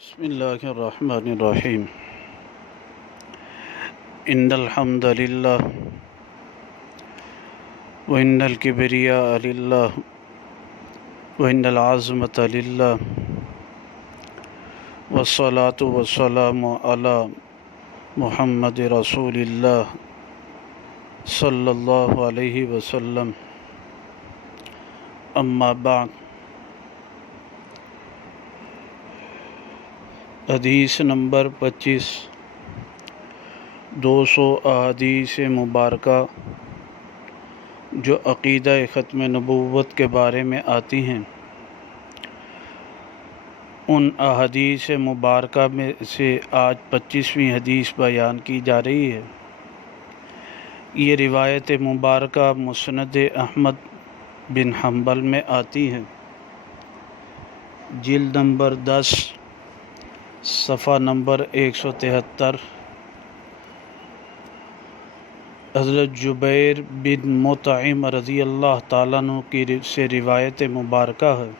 بسم اللہ الرحمن الرحیم ان الحمد للہ وان الکبریاء للہ وان العظمۃ للہ والصلاة والسلام علی محمد رسول اللہ صلی اللہ علیہ وسلم اما بعد۔ حدیث نمبر 25 200 احادیث مبارکہ جو عقیدہ ختم نبوت کے بارے میں آتی ہیں، ان احادیث مبارکہ میں سے آج 25ویں حدیث بیان کی جا رہی ہے۔ یہ روایت مبارکہ مسند احمد بن حنبل میں آتی ہے، جلد نمبر 10 صفحہ نمبر 173۔ حضرت جبیر بن مطعم رضی اللہ تعالیٰ عنہ کی سے روایت مبارکہ ہے۔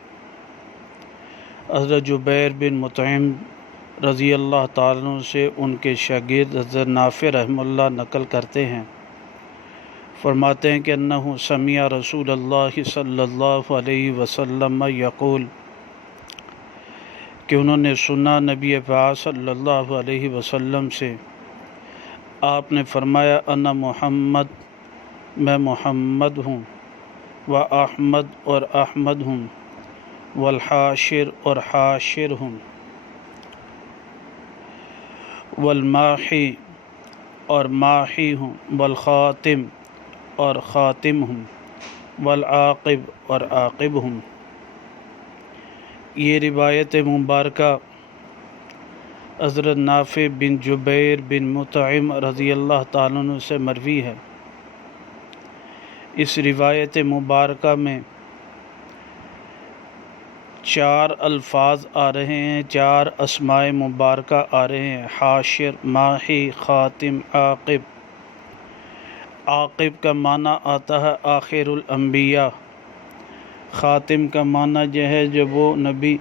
حضرت جبیر بن مطعم رضی اللہ تعالیٰ عنہ سے ان کے شاگرد حضرت نافع رحمہ اللہ نقل کرتے ہیں، فرماتے ہیں کہ انہ سمع رسول اللہ صلی اللہ علیہ وسلم یقول، کہ انہوں نے سنا نبی پاک صلی اللہ علیہ وسلم سے، آپ نے فرمایا انا محمد، میں محمد ہوں، و احمد اور احمد ہوں، والحاشر اور حاشر ہوں، والماحی اور ماحی ہوں، والخاتم اور خاتم ہوں، والعاقب اور عاقب ہوں۔ یہ روایت مبارکہ حضرت نافع بن جبیر بن مطعم رضی اللہ تعالیٰ عنہ سے مروی ہے۔ اس روایت مبارکہ میں 4 الفاظ آ رہے ہیں، 4 اسماء مبارکہ آ رہے ہیں، حاشر، ماحی، خاتم، عاقب۔ عاقب کا معنی آتا ہے آخر الانبیاء، خاتم کا معنی یہ ہے جو وہ نبی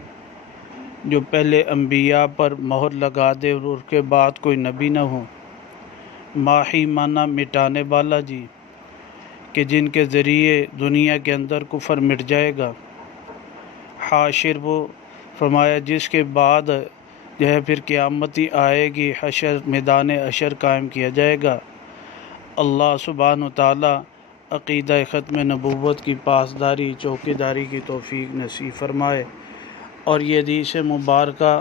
جو پہلے انبیاء پر مہر لگا دے اور اس کے بعد کوئی نبی نہ ہو۔ ماحی معنی مٹانے والا جی، کہ جن کے ذریعے دنیا کے اندر کفر مٹ جائے گا۔ حاشر وہ فرمایا جس کے بعد جو ہے پھر قیامتی آئے گی، حشر میدان حشر قائم کیا جائے گا۔ اللہ سبحانہ وتعالی عقیدہ ختم نبوت کی پاسداری چوکیداری کی توفیق نصیب فرمائے۔ اور یہ حدیث مبارکہ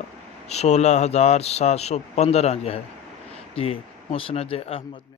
16715 جو ہے جی مسند احمد میں